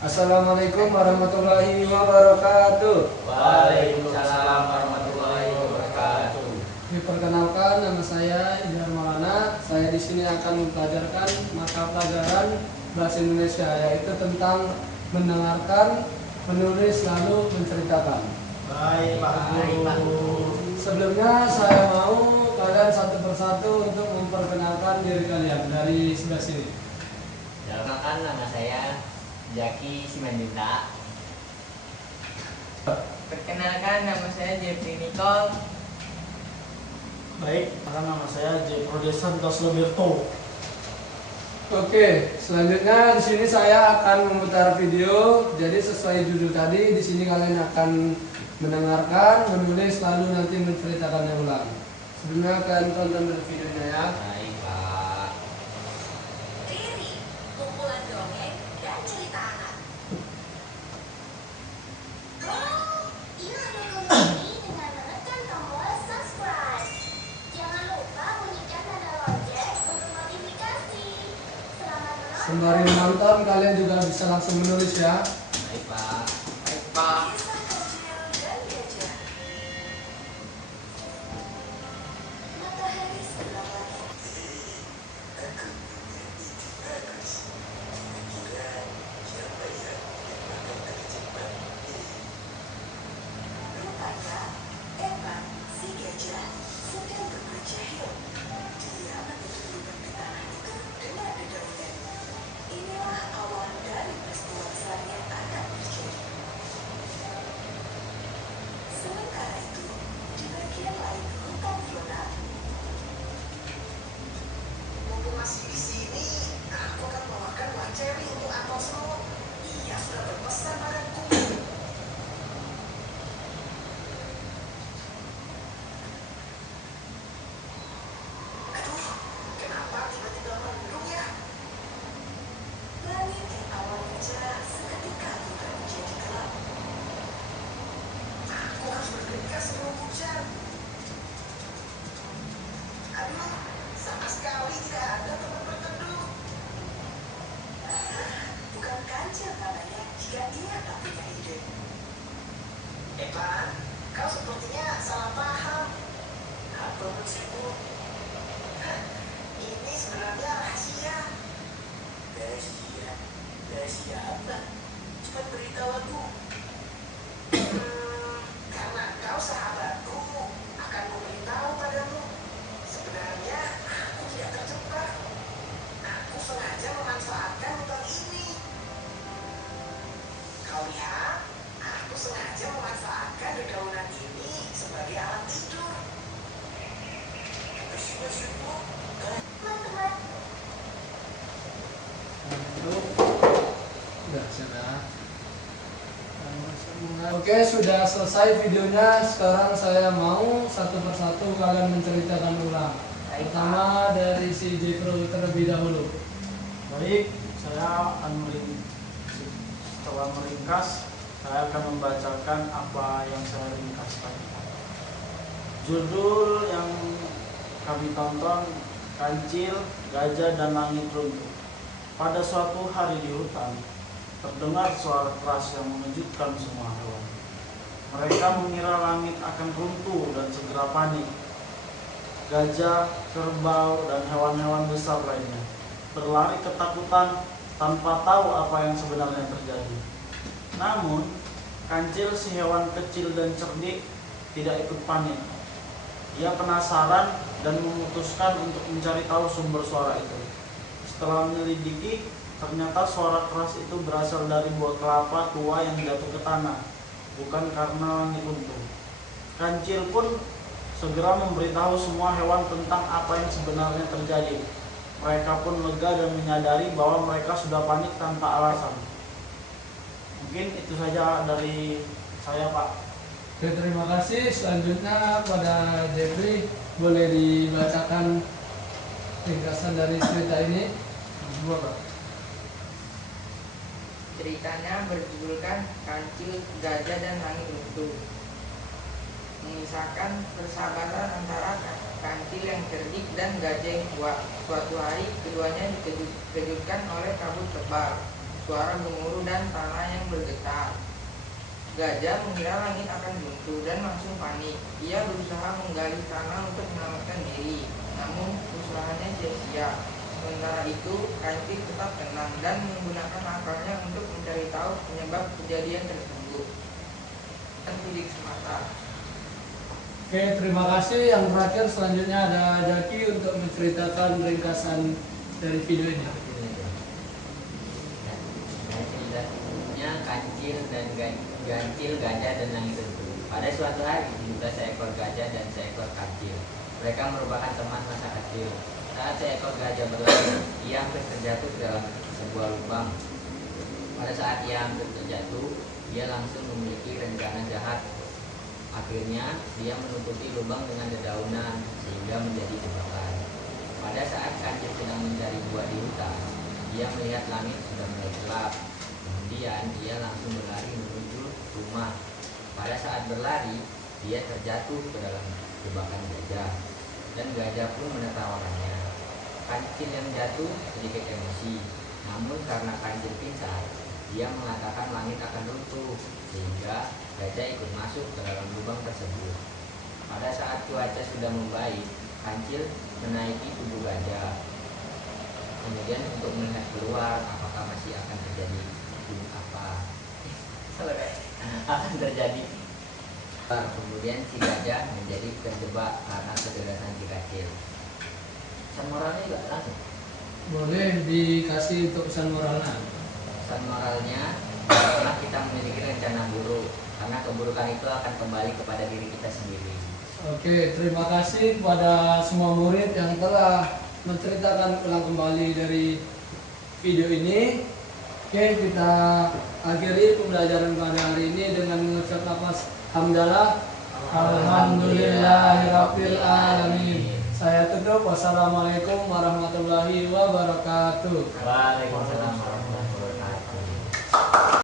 Assalamualaikum warahmatullahi wabarakatuh. Waalaikumsalam warahmatullahi wabarakatuh. Diperkenalkan, nama saya Idhar Maulana. Saya di sini akan mempelajarkan mata pelajaran bahasa Indonesia, yaitu tentang mendengarkan, menulis, lalu menceritakan. Baik, Pak. Sebelumnya saya mau kalian satu persatu untuk memperkenalkan diri kalian dari sebelah sini. Perkenalkan, nama saya Jaki Simanjunta. Perkenalkan, nama saya Jeffrey Nicole. Baik, nama saya J. Prodesantos Roberto. Oke, selanjutnya di sini saya akan memutar video. Jadi sesuai judul tadi, di sini kalian akan mendengarkan, menulis, lalu nanti menceritakannya ulang. Sebelumnya kalian tonton dulu videonya ya. Baik, Pak. Riri, kumpulan dongeng dan cerita anak. Ingat dukung ini dengan menekan tombol subscribe. Jangan lupa bunyikan tanda lonceng untuk notifikasi. Selamat menonton. Sembari menonton, kalian juga bisa langsung menulis ya. Baik, Pak. Baik, Pak. Kisah kecil dan gajah. Matahari sebelah langit. Rupanya, Evan, si gajah, sedang berjahil. Dia menundukkan di tanah itu dengan dedaunan. Inilah awal dari peristiwa besar yang akan terjadi. Sementara itu, di bagian lain hutan Fiona, mumpung masih di sini, aku akan membawakan buah ceri untuk Atosmu. Ia sudah berpesan padaku. Aduh, kenapa tiba-tiba mendung ya? Langit yang awalnya cerah seketika berubah menjadi gelap. Aku harus bergegas sebelum hujan. Aduh, sama sekali tidak ada tempat berteduh. Bukan kancil namanya jika ia tak punya ide. Evan, kau sepertinya salah paham. Apa maksudmu? Ini sebenarnya rahasia. Rahasia? Rahasia apa? Cepat beritahu aku. Karena kau sahabatku, akan memberitahu padamu. Sebenarnya aku tidak terjebak. Aku sengaja memanfaatkan lubang ini. Kau lihat, aku sengaja memanfaatkan dedaunan ini sebagai alat tidur. Maksudmu? Teman-teman, Oke, sudah selesai videonya. Sekarang saya mau satu persatu kalian menceritakan ulang. Pertama dari si Jepro terlebih dahulu. Baik, saya akan setelah meringkas, saya akan membacakan apa yang saya ringkaskan. Judul yang kami tonton, Kancil, Gajah dan Langit Runtuh. Pada suatu hari di hutan, terdengar suara keras yang mengejutkan semua hewan. Mereka mengira langit akan runtuh dan segera panik. Gajah, kerbau, dan hewan-hewan besar lainnya berlari ketakutan tanpa tahu apa yang sebenarnya terjadi. Namun, Kancil, si hewan kecil dan cerdik, tidak ikut panik. Ia penasaran dan memutuskan untuk mencari tahu sumber suara itu. Setelah menyelidiki, ternyata suara keras itu berasal dari buah kelapa tua yang jatuh ke tanah, bukan karena langit runtuh. Kancil pun segera memberitahu semua hewan tentang apa yang sebenarnya terjadi. Mereka pun lega dan menyadari bahwa mereka sudah panik tanpa alasan. Mungkin itu saja dari saya, Pak. Oke, terima kasih. Selanjutnya pada Jeffrey, boleh dibacakan ringkasan dari cerita ini. Ceritanya berjudulkan Kancil, Gajah dan Langit Runtuh. Mengisahkan persahabatan antara kancil yang cerdik dan gajah yang kuat. Suatu hari keduanya dikejutkan oleh kabut tebal. suara gemuruh dan tanah yang bergetar. Gajah mengira langit akan runtuh dan langsung panik. Ia berusaha menggali tanah untuk menyelamatkan diri, namun usahanya sia-sia. Sementara itu, Kancil tetap tenang dan menggunakan akalnya untuk mencari tahu penyebab kejadian tersebut. Dan sidik semata. Oke, terima kasih. Yang terakhir selanjutnya ada Jaki untuk menceritakan ringkasan dari video ini. Ceritanya Kancil dan Gancil, gajah dan langit runtuh. Pada suatu hari hiduplah seekor gajah dan seekor kancil. Mereka merupakan teman masa kecil. Saat seekor gajah berlari, ia hampir terjatuh ke dalam sebuah lubang. Pada saat ia hampir terjatuh, ia langsung memiliki rencana jahat. Akhirnya, dia menutupi lubang dengan dedaunan sehingga menjadi jebakan. Pada saat kancil sedang mencari buah di hutan, dia melihat langit sudah mulai gelap. Kemudian, ia langsung berlari menuju rumah. Pada saat berlari, dia terjatuh ke dalam jebakan gajah, dan gajah pun menertawakannya. Kancil yang jatuh sedikit emosi, namun karena kancil pintar, dia mengatakan langit akan runtuh, sehingga gajah ikut masuk ke dalam lubang tersebut. Pada saat cuaca sudah membaik, kancil menaiki tubuh gajah. Kemudian untuk melihat keluar, apakah masih akan terjadi akan terjadi. Kemudian si gajah menjadi terjebak karena ketegasan si kancil. Pesan moralnya juga langsung. Boleh dikasih untuk pesan moralnya. Pesan moralnya, karena kita memiliki rencana buruk, karena keburukan itu akan kembali kepada diri kita sendiri. Oke, terima kasih kepada semua murid yang telah menceritakan ulang kembali dari video ini. Oke, kita akhiri pembelajaran pada hari ini dengan mengucap lafaz hamdalah. Alhamdulillahirabbil alamin. Saya tutup. Wassalamualaikum warahmatullahi wabarakatuh. Waalaikumsalam warahmatullahi wabarakatuh.